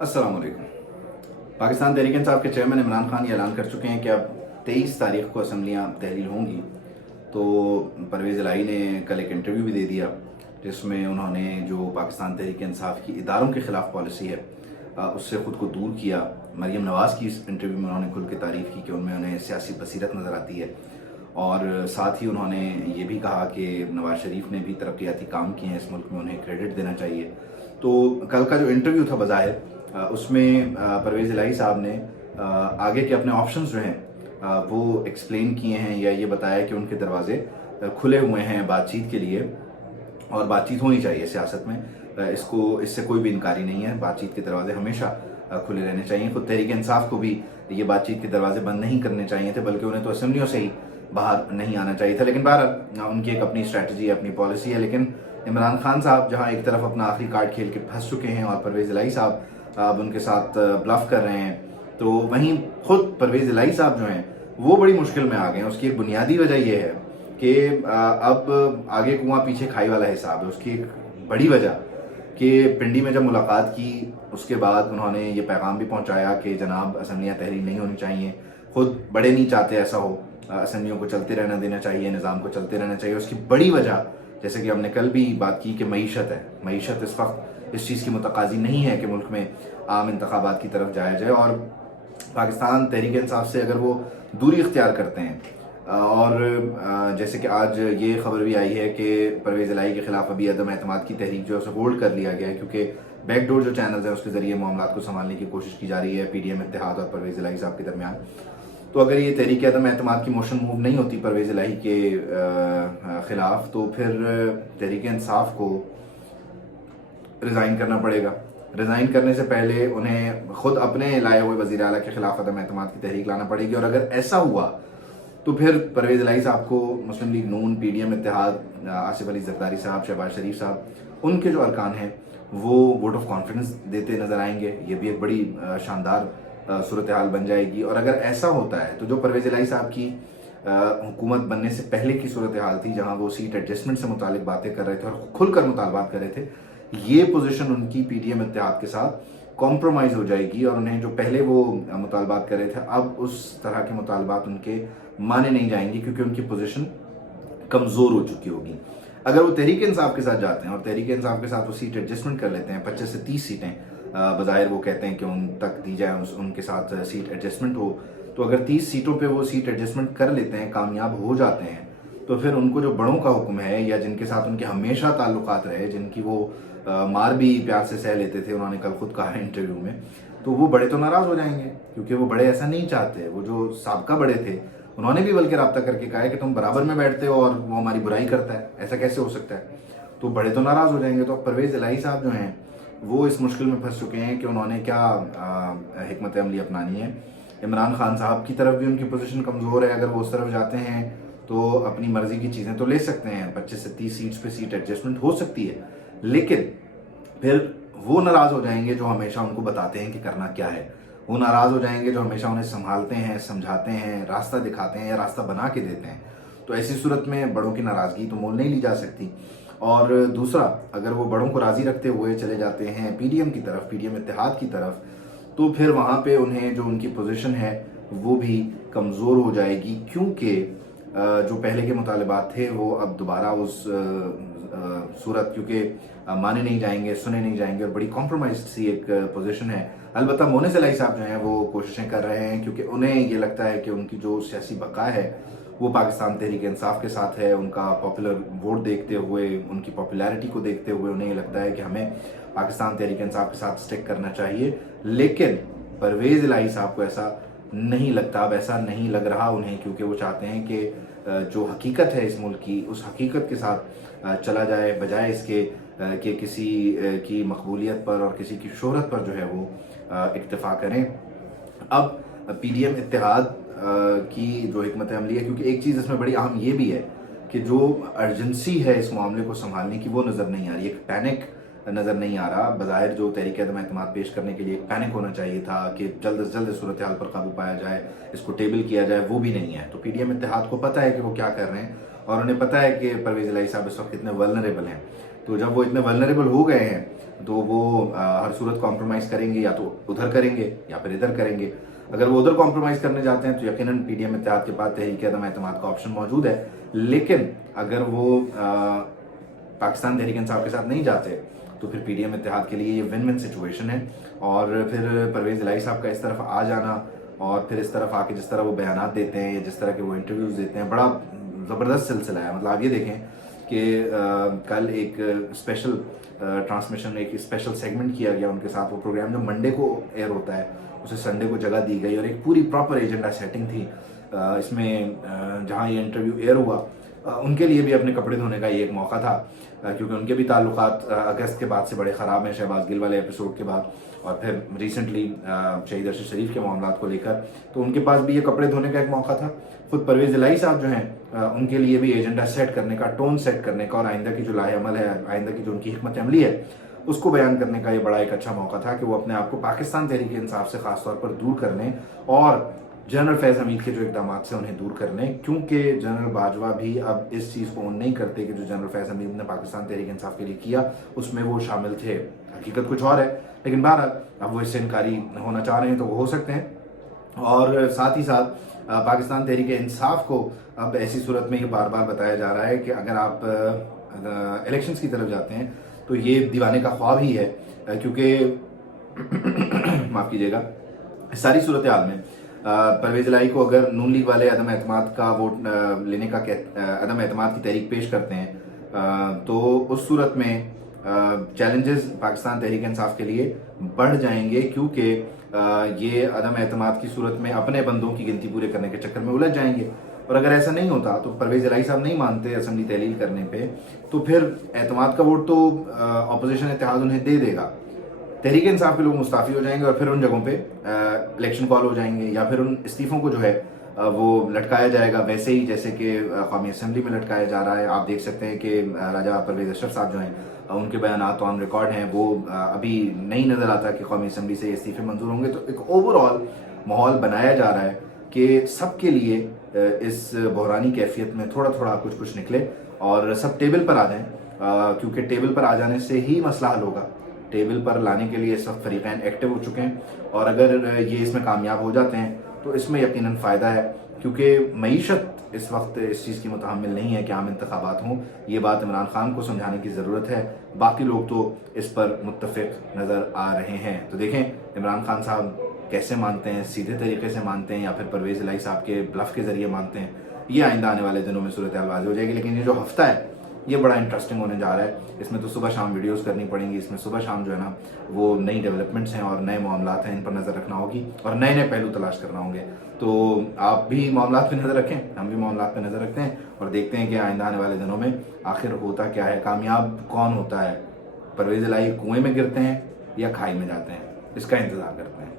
अस्सलाम वालेकुम। पाकिस्तान तहरीक इंसाफ के चेयरमैन इमरान खान ये ऐलान कर चुके हैं कि अब 23 तारीख को असम्बलियाँ तहलील होंगी। तो परवेज़ इलाही ने कल एक इंटरव्यू भी दे दिया जिसमें उन्होंने जो पाकिस्तान तहरीक इंसाफ की इदारों के ख़िलाफ़ पॉलिसी है उससे ख़ुद को दूर किया। मरीम नवाज़ की इस इंटरव्यू में उन्होंने खुल के तारीफ़ की कि उनमें उन्हें सियासी बसीरत नज़र आती है, और साथ ही उन्होंने ये भी कहा कि नवाज़ शरीफ ने भी तरक्याती काम किए हैं इस मुल्क में, उन्हें क्रेडिट देना चाहिए। तो कल का जो इंटरव्यू था बज़ाहिर उसमें परवेज़ इलाही साहब ने आगे के अपने ऑप्शंस जो हैं वो एक्सप्लेन किए हैं, या ये बताया कि उनके दरवाजे खुले हुए हैं बातचीत के लिए, और बातचीत होनी चाहिए सियासत में। इससे कोई भी इनकारी नहीं है, बातचीत के दरवाजे हमेशा खुले रहने चाहिए। खुद तहरीक इंसाफ को भी ये बातचीत के दरवाजे बंद नहीं करने चाहिए थे, बल्कि उन्हें तो असम्बलियों से ही बाहर नहीं आना चाहिए था। लेकिन बहरहाल उनकी एक अपनी स्ट्रैटेजी है, अपनी पॉलिसी है। लेकिन इमरान खान साहब जहाँ एक तरफ अपना आखिरी कार्ड खेल के फंस चुके हैं और परवेज़ इलाही साहब अब उनके साथ ब्लफ कर रहे हैं, तो वहीं खुद परवेज़ इलाही साहब जो हैं वो बड़ी मुश्किल में आ गए हैं। उसकी एक बुनियादी वजह यह है कि अब आगे कुआं पीछे खाई वाला हिसाब है। उसकी एक बड़ी वजह कि पिंडी में जब मुलाकात की उसके बाद उन्होंने ये पैगाम भी पहुंचाया कि जनाब असम्बलियाँ तहरीर नहीं होनी चाहिए, खुद बड़े नहीं चाहते ऐसा हो, असम्बलियों को चलते रहना देना चाहिए, निज़ाम को चलते रहना चाहिए। उसकी बड़ी वजह, जैसे कि हमने कल भी बात की, कि मईशत है। मईशत इस वक्त इस चीज़ की मुतकाज़ी नहीं है कि मुल्क में आम इंतखाबात की तरफ जाया जाए, और पाकिस्तान तहरीक इंसाफ से अगर वो दूरी इख्तियार करते हैं, और जैसे कि आज ये खबर भी आई है कि परवेज़ इलाही के ख़िलाफ़ अभी अदम एतमाद की तहरीक जो है उसे होल्ड कर लिया गया है, क्योंकि बैकडोर जो चैनल्स हैं उसके ज़रिए मामलात को संभालने की कोशिश की जा रही है PDM इत्तेहाद और परवेज़ इलाही साहब के दरमियान। तो अगर ये तहरीक अदम एतमाद की मोशन मूव नहीं होती परवेज़ इलाही के ख़िलाफ़, तो फिर तहरीक इंसाफ को रिज़ाइन करना पड़ेगा। रिज़ाइन करने से पहले उन्हें खुद अपने लाए हुए वज़ीर आला के ख़िलाफ़ अदम एतमाद की तहरीक लाना पड़ेगी, और अगर ऐसा हुआ तो फिर परवेज़ इलाही साहब को मुस्लिम लीग नून, PDM इत्तेहाद, आसिफ अली ज़रदारी साहब, शहबाज शरीफ साहब, उनके जो अरकान हैं वो वोट ऑफ कॉन्फिडेंस देते नज़र आएंगे। ये भी एक बड़ी शानदार सूरत हाल बन जाएगी। और अगर ऐसा होता है तो जो परवेज़ इलाही साहब की हुकूमत बनने से पहले की सूरत हाल थी, जहाँ वो सीट एडजस्टमेंट से मुतालिक बातें कर रहे थे और खुलकर मुतालबात कर रहे थे, ये पोजीशन उनकी PDM इत्तेहाद के साथ कॉम्प्रोमाइज़ हो जाएगी, और उन्हें जो पहले वो मुतालबात कर रहे थे अब उस तरह के मुतालबात उनके माने नहीं जाएंगे, क्योंकि उनकी पोजीशन कमज़ोर हो चुकी होगी। अगर वो तहरीक इंसाफ के साथ जाते हैं और तहरीक इंसाफ के साथ वो सीट एडजस्टमेंट कर लेते हैं, 25 से 30 सीटें बज़ाहिर वो कहते हैं कि उन तक दी जाए, उनके साथ सीट एडजस्टमेंट हो, तो अगर 30 सीटों पे वो सीट एडजस्टमेंट कर लेते हैं, कामयाब हो जाते हैं, तो फिर उनको जो बड़ों का हुक्म है, या जिनके साथ उनके हमेशा ताल्लुकात रहे, जिनकी वो मार भी प्यार से सह लेते थे, उन्होंने कल खुद कहा इंटरव्यू में, तो वो बड़े तो नाराज़ हो जाएंगे, क्योंकि वो बड़े ऐसा नहीं चाहते। वो जो साबका बड़े थे उन्होंने भी बल्कि रब्ता करके कहा है कि तुम बराबर में बैठते हो और वो हमारी बुराई करता है, ऐसा कैसे हो सकता है। तो बड़े तो नाराज़ हो जाएंगे। तो परवेज़ इलाही साहब जो हैं वो इस मुश्किल में फंस चुके हैं कि उन्होंने क्या हिकमत अमली अपनानी है। इमरान खान साहब की तरफ भी उनकी पोजीशन कमज़ोर है। अगर वो उस तरफ जाते हैं तो अपनी मर्ज़ी की चीज़ें तो ले सकते हैं, 25 से 30 सीट्स पे सीट एडजस्टमेंट हो सकती है, लेकिन फिर वो नाराज़ हो जाएंगे जो हमेशा उनको बताते हैं कि करना क्या है। वो नाराज़ हो जाएंगे जो हमेशा उन्हें संभालते हैं, समझाते हैं, रास्ता दिखाते हैं या रास्ता बना के देते हैं। तो ऐसी सूरत में बड़ों की नाराज़गी तो मोल नहीं ली जा सकती। और दूसरा, अगर वो बड़ों को राज़ी रखते हुए चले जाते हैं PDM की तरफ, PDM इत्तेहाद की तरफ, तो फिर वहाँ पे उन्हें जो उनकी पोजीशन है वो भी कमज़ोर हो जाएगी, क्योंकि जो पहले के मुतालबात थे वो अब दोबारा उस सूरत, क्योंकि माने नहीं जाएंगे, सुने नहीं जाएंगे, और बड़ी कॉम्प्रोमाइज सी एक पोजीशन है। अलबत्ता मोनिस इलाही साहब जो हैं वो कोशिशें कर रहे हैं, क्योंकि उन्हें ये लगता है कि उनकी जो सियासी बका है वो पाकिस्तान तहरीक इंसाफ के साथ है। उनका पॉपुलर वोट देखते हुए, उनकी पॉपुलैरिटी को देखते हुए उन्हें ये लगता है कि हमें पाकिस्तान तहरीक इंसाफ के साथ स्टिक करना चाहिए। लेकिन परवेज़ इलाही साहब को ऐसा नहीं लगता, अब ऐसा नहीं लग रहा उन्हें, क्योंकि वो चाहते हैं कि जो हकीकत है इस मुल्क की, उस हकीकत के साथ चला जाए, बजाय इसके कि किसी की मकबूलियत पर और किसी की शोहरत पर जो है वो इक्तफा करें। अब PDM इत्तेहाद की जो हिकमत अमली है, क्योंकि एक चीज़ इसमें बड़ी अहम ये भी है कि जो अर्जेंसी है इस मामले को संभालने की वो नज़र नहीं आ रही, एक पैनिक नज़र नहीं आ रहा। बज़ाहिर जो तहरीक अदम एतमाद पेश करने के लिए एक पैनिक होना चाहिए था कि जल्द से जल्द सूरत हाल पर काबू पाया जाए, इसको टेबल किया जाए, वो भी नहीं है। तो PDM इत्तेहाद को पता है कि वो क्या कर रहे हैं, और उन्हें पता है कि परवेज़ इलाही साहब इस वक्त कितने वल्नरेबल हैं। تو جب وہ اتنے ولنریبل ہو گئے ہیں تو وہ ہر صورت کمپرومائز کریں گے، یا تو ادھر کریں گے یا پھر ادھر کریں گے۔ اگر وہ ادھر کمپرومائز کرنے جاتے ہیں تو یقیناً پی ڈی ایم اتحاد کے پاس تحریک عدم اعتماد کا آپشن موجود ہے، لیکن اگر وہ پاکستان تحریک انصاف کے ساتھ نہیں جاتے تو پھر پی ڈی ایم اتحاد کے لیے یہ ون ون سچویشن ہے۔ اور پھر پرویز الہی صاحب کا اس طرف آ جانا اور پھر اس طرف آ کے جس طرح وہ بیانات دیتے ہیں یا جس طرح کے وہ انٹرویوز دیتے ہیں، بڑا زبردست سلسلہ ہے۔ مطلب آپ یہ دیکھیں کہ کل ایک اسپیشل ٹرانسمیشن، ایک اسپیشل سیگمنٹ کیا گیا ان کے ساتھ، وہ پروگرام جو منڈے کو ایئر ہوتا ہے اسے سنڈے کو جگہ دی گئی، اور ایک پوری پراپر ایجنڈا سیٹنگ تھی اس میں۔ جہاں یہ انٹرویو ایئر ہوا ان کے لیے بھی اپنے کپڑے دھونے کا یہ ایک موقع تھا، کیونکہ ان کے بھی تعلقات اگست کے بعد سے بڑے خراب ہیں، شہباز گل والے ایپیسوڈ کے بعد، اور پھر ریسنٹلی شہید ارشد شریف کے معاملات کو لے کر، تو ان کے پاس بھی یہ کپڑے دھونے کا ایک موقع تھا۔ خود پرویز الہی صاحب جو ہیں ان کے لیے بھی ایجنڈا سیٹ کرنے کا، ٹون سیٹ کرنے کا، اور آئندہ کی جو لائحہ عمل ہے، آئندہ کی جو ان کی حکمت عملی ہے اس کو بیان کرنے کا یہ بڑا ایک اچھا موقع تھا کہ وہ اپنے آپ کو پاکستان تحریک انصاف سے خاص طور پر دور کرنے، اور جنرل فیض حمید کے جو اقدامات سے انہیں دور کرنے، کیونکہ جنرل باجوہ بھی اب اس چیز کو اون نہیں کرتے کہ جو جنرل فیض حمید نے پاکستان تحریک انصاف کے لیے کیا اس میں وہ شامل تھے۔ حقیقت کچھ اور ہے، لیکن بہرحال اب وہ اس سے انکاری ہونا چاہ رہے ہیں تو وہ ہو سکتے ہیں۔ اور ساتھ ہی ساتھ پاکستان تحریک انصاف کو اب ایسی صورت میں یہ بار بار بتایا جا رہا ہے کہ اگر آپ الیکشنز کی طرف جاتے ہیں تو یہ دیوانے کا خواب ہی ہے، کیونکہ معاف کیجیے گا، ساری صورتحال میں پرویز الہی کو اگر نون لیگ والے عدم اعتماد کا ووٹ لینے کا عدم اعتماد کی تحریک پیش کرتے ہیں تو اس صورت میں چیلنجز پاکستان تحریک انصاف کے لیے بڑھ جائیں گے، کیونکہ یہ عدم اعتماد کی صورت میں اپنے بندوں کی گنتی پورے کرنے کے چکر میں الجھ جائیں گے۔ اور اگر ایسا نہیں ہوتا تو پرویز الہی صاحب نہیں مانتے اسمبلی تحلیل کرنے پہ، تو پھر اعتماد کا ووٹ تو اپوزیشن اتحاد انہیں دے دے گا، تحریک انصاف کے لوگ مستعفی ہو جائیں گے، اور پھر ان جگہوں پہ الیکشن کال ہو جائیں گے، یا پھر ان استعفوں کو جو ہے وہ لٹکایا جائے گا، ویسے ہی جیسے کہ قومی اسمبلی میں لٹکایا جا رہا ہے۔ آپ دیکھ سکتے ہیں کہ راجہ پرویز اشرف صاحب جو ہیں ان کے بیانات آن ریکارڈ ہیں، وہ ابھی نہیں نظر آتا کہ قومی اسمبلی سے استعفے منظور ہوں گے۔ تو ایک اوور آل ماحول بنایا جا رہا ہے کہ سب کے لیے اس بحرانی کیفیت میں تھوڑا تھوڑا کچھ نکلے اور سب ٹیبل پر آ جائیں، کیونکہ ٹیبل پر آ جانے سے ہی مسئلہ حل ہوگا۔ ٹیبل پر لانے کے لیے اس وقت فریقین ایکٹیو ہو چکے ہیں، اور اگر یہ اس میں کامیاب ہو جاتے ہیں تو اس میں یقیناً فائدہ ہے، کیونکہ معیشت اس وقت اس چیز کی متحمل نہیں ہے کہ عام انتخابات ہوں۔ یہ بات عمران خان کو سمجھانے کی ضرورت ہے، باقی لوگ تو اس پر متفق نظر آ رہے ہیں۔ تو دیکھیں عمران خان صاحب کیسے مانتے ہیں، سیدھے طریقے سے مانتے ہیں یا پھر پرویز الہی صاحب کے بلف کے ذریعے مانتے ہیں، یہ آئندہ آنے والے دنوں میں صورتحال واضح ہو جائے گی۔ لیکن یہ جو ہفتہ ہے یہ بڑا انٹرسٹنگ ہونے جا رہا ہے، اس میں تو صبح شام ویڈیوز کرنی پڑیں گی، اس میں صبح شام جو ہے نا وہ نئی ڈیولپمنٹس ہیں اور نئے معاملات ہیں، ان پر نظر رکھنا ہوگی اور نئے نئے پہلو تلاش کرنا ہوں گے۔ تو آپ بھی معاملات پہ نظر رکھیں، ہم بھی معاملات پہ نظر رکھتے ہیں، اور دیکھتے ہیں کہ آئندہ آنے والے دنوں میں آخر ہوتا کیا ہے، کامیاب کون ہوتا ہے، پرویز الہی کنویں میں گرتے ہیں یا کھائی میں جاتے ہیں، اس کا انتظار کرتے ہیں۔